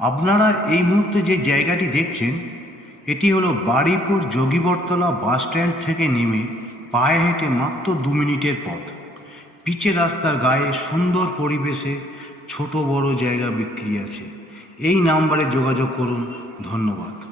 আপনারা এই মুহূর্তে যে জায়গাটি দেখছেন এটি হলো বারুইপুর যোগীবরতলা বাস স্ট্যান্ড থেকে নেমে পায়ে হেঁটে মাত্র 2 মিনিটের পথ। পিচের রাস্তার গায়ে সুন্দর পরিবেশে ছোট বড় জায়গা বিক্রি আছে। এই নাম্বারে যোগাযোগ করুন। ধন্যবাদ।